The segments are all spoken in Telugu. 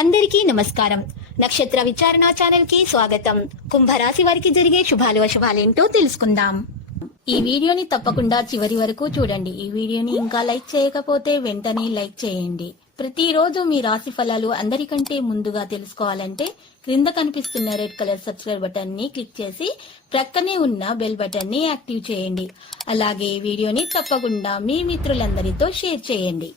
అందరికీ నమస్కారం. నక్షత్ర విచారణ ఛానల్ కి స్వాగతం. కుంభరాశి వారికి జరిగే శుభాలు అశుభాలేంటో తెలుసుకుందాం. ఈ వీడియోని తప్పకుండా చివరి వరకు చూడండి. ఈ వీడియోని ఇంకా లైక్ చేయకపోతే వెంటనే లైక్ చేయండి. ప్రతిరోజు మీ రాశి ఫలాలు అందరికంటే ముందుగా తెలుసుకోవాలంటే క్రింద కనిపిస్తున్న రెడ్ కలర్ సబ్స్క్రైబ్ బటన్ ని క్లిక్ చేసి ప్రక్కనే ఉన్న బెల్ బటన్ ని యాక్టివ్ చేయండి. అలాగే ఈ వీడియోని తప్పకుండా మీ మిత్రులందరితో షేర్ చేయండి.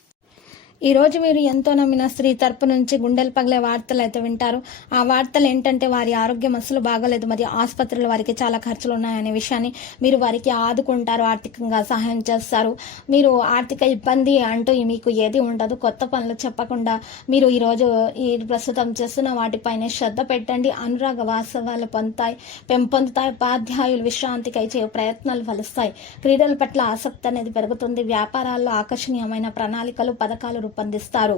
ఈ రోజు మీరు ఎంతో నమ్మిన స్త్రీ తరపు నుంచి గుండెలు పగిలే వార్తలు అయితే వింటారు. ఆ వార్తలు ఏంటంటే వారి ఆరోగ్యం అసలు బాగలేదు, మరి ఆసుపత్రులు వారికి చాలా ఖర్చులు ఉన్నాయనే విషయాన్ని మీరు వారికి ఆదుకుంటారు, ఆర్థికంగా సహాయం చేస్తారు. మీరు ఆర్థిక ఇబ్బంది అంటూ మీకు ఏది ఉండదు. కొత్త పనులు చెప్పకుండా మీరు ఈరోజు ఈ ప్రస్తుతం చేస్తున్న వాటిపైనే శ్రద్ధ పెట్టండి. అనురాగ వాస్తవాలు పెంపొందుతాయి. ఉపాధ్యాయులు విశ్రాంతికై చే ప్రయత్నాలు ఫలిస్తాయి. క్రీడల పట్ల ఆసక్తి అనేది పెరుగుతుంది. వ్యాపారాల్లో ఆకర్షణీయమైన ప్రణాళికలు పథకాలు రూపొందిస్తారు.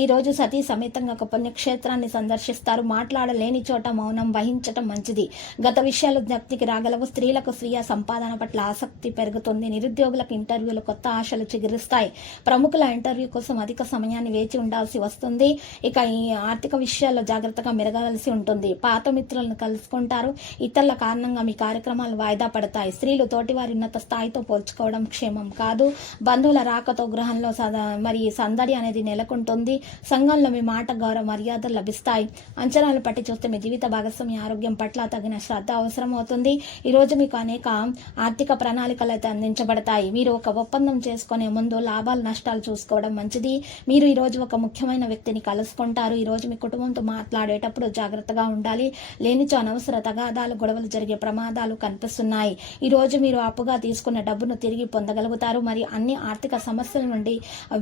ఈ రోజు సతీ సమేతంగా ఒక పుణ్యక్షేత్రాన్ని సందర్శిస్తారు. మాట్లాడలేని చోట మౌనం వహించటం మంచిది. గత విషయాలు జ్ఞప్తికి రాగలవు. స్త్రీలకు స్వీయ సంపాదన పట్ల ఆసక్తి పెరుగుతుంది. నిరుద్యోగులకు ఇంటర్వ్యూలు కొత్త ఆశలు చిగురిస్తాయి. ప్రముఖుల ఇంటర్వ్యూ కోసం అధిక సమయాన్ని వేచి ఉండాల్సి వస్తుంది. ఇక ఈ ఆర్థిక విషయాల్లో జాగ్రత్తగా మెరగవలసి ఉంటుంది. పాత మిత్రులను కలుసుకుంటారు. ఇతరుల కారణంగా మీ కార్యక్రమాలు వాయిదా పడతాయి. స్త్రీలు తోటివారి ఉన్నత స్థాయితో పోల్చుకోవడం క్షేమం కాదు. బంధువుల రాకతో గృహంలో సందడి అనేది నెలకొంటుంది. సంఘంలో మీ మాట గౌరవ మర్యాదలు లభిస్తాయి. అంచనాలు పట్టి చూస్తే మీ జీవిత భాగస్వామి ఆరోగ్యం పట్ల తగిన శ్రద్ధ అవసరం అవుతుంది. ఈ రోజు మీకు అనేక ఆర్థిక ప్రణాళికలు అయితే అందించబడతాయి. మీరు ఒక ఒప్పందం చేసుకునే ముందు లాభాలు నష్టాలు చూసుకోవడం మంచిది. మీరు ఈ రోజు ఒక ముఖ్యమైన వ్యక్తిని కలుసుకుంటారు. ఈ రోజు మీ కుటుంబంతో మాట్లాడేటప్పుడు జాగ్రత్తగా ఉండాలి. లేనిచో అనవసర తగాదాలు గొడవలు జరిగే ప్రమాదాలు కనిపిస్తున్నాయి. ఈ రోజు మీరు అప్పుగా తీసుకున్న డబ్బును తిరిగి పొందగలుగుతారు. మరి అన్ని ఆర్థిక సమస్యల నుండి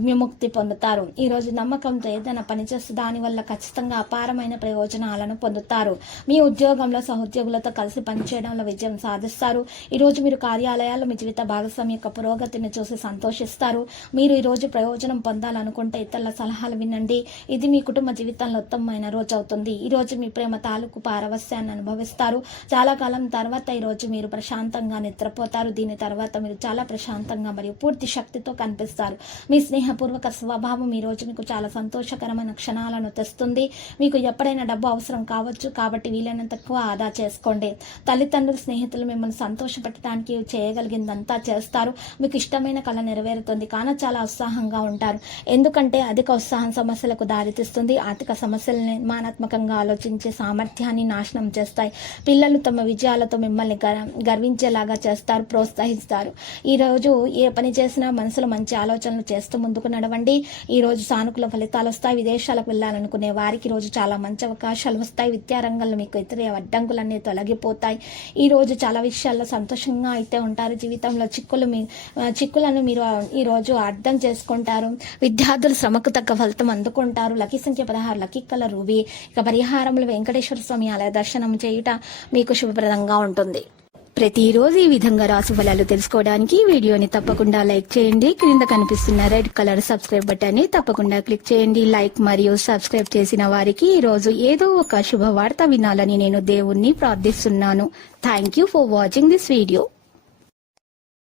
విముక్తి పొందుతారు. ఈ రోజు నమ్మకంతో ఏదైనా పనిచేస్తే దాని వల్ల ఖచ్చితంగా అపారమైన ప్రయోజనాలను పొందుతారు. మీ ఉద్యోగంలో సహోద్యోగులతో కలిసి పనిచేయడంలో విజయం సాధిస్తారు. ఈ రోజు మీరు కార్యాలయాల్లో మీ జీవిత భాగస్వామి యొక్క పురోగతిని చూసి సంతోషిస్తారు. మీరు ఈ రోజు ప్రయోజనం పొందాలనుకుంటే ఇతరుల సలహాలు వినండి. ఇది మీ కుటుంబ జీవితంలో ఉత్తమమైన రోజు అవుతుంది. ఈ రోజు మీ ప్రేమ తాలూకు పారవస్యాన్ని అనుభవిస్తారు. చాలా కాలం తర్వాత ఈ రోజు మీరు ప్రశాంతంగా నిద్రపోతారు. దీని తర్వాత మీరు చాలా ప్రశాంతంగా మరియు పూర్తి శక్తితో కనిపిస్తారు. మీ స్నేహపూర్వక స్వభావం ఈ రోజు మీకు చాలా సంతోషకరమైన క్షణాలను తెస్తుంది. మీకు ఎప్పుడైనా డబ్బు అవసరం కావచ్చు, కాబట్టి వీలైనంత ఎక్కువ ఆదా చేసుకోండి. తల్లిదండ్రులు స్నేహితులు మిమ్మల్ని సంతోషపెట్టడానికి చేయగలిగిందంతా చేస్తారు. మీకు ఇష్టమైన కళ నెరవేరుతుంది, కానీ చాలా ఉత్సాహంగా ఉంటారు. ఎందుకంటే అధిక ఉత్సాహం సమస్యలకు దారితీస్తుంది. ఆర్థిక సమస్యలను నిర్మాణాత్మకంగా ఆలోచించే సామర్థ్యాన్ని నాశనం చేస్తాయి. పిల్లలు తమ విజయాలతో మిమ్మల్ని గర్వించేలాగా చేస్తారు, ప్రోత్సహిస్తారు. ఈ రోజు ఏ పని చేసినా మనసులో మంచి ఆలోచనలు చేస్తూ ముందుకు నడవండి. ఈ రోజు సానుకూల ఫలితాలు వస్తాయి. విదేశాలకు వెళ్ళాలనుకునే వారికి రోజు చాలా మంచి అవకాశాలు వస్తాయి. విద్యారంగంలో మీకు ఇతర అడ్డంకులన్నీ తొలగిపోతాయి. ఈ రోజు చాలా విషయాల్లో సంతోషంగా అయితే ఉంటారు. జీవితంలో చిక్కులను మీరు ఈ రోజు అర్థం చేసుకుంటారు. విద్యార్థులు శ్రమకు తగ్గ ఫలితం అందుకుంటారు. లక్కీ సంఖ్య 16, లక్కీ కలర్ రూబీ. ఇక పరిహారంలో వెంకటేశ్వర స్వామి ఆలయ దర్శనం చేయుట మీకు శుభప్రదంగా ఉంటుంది. ప్రతిరోజు ఈ విధంగా రాశి ఫలాలు తెలుసుకోవడానికి వీడియోని తప్పకుండా లైక్ చేయండి. క్రింద కనిపిస్తున్న రెడ్ కలర్ సబ్స్క్రైబ్ బటన్ ని తప్పకుండా క్లిక్ చేయండి. లైక్ మరియు సబ్స్క్రైబ్ చేసిన వారికి ఈ రోజు ఏదో ఒక శుభవార్త వినాలని నేను దేవుణ్ణి ప్రార్థిస్తున్నాను. Thank you for watching this video.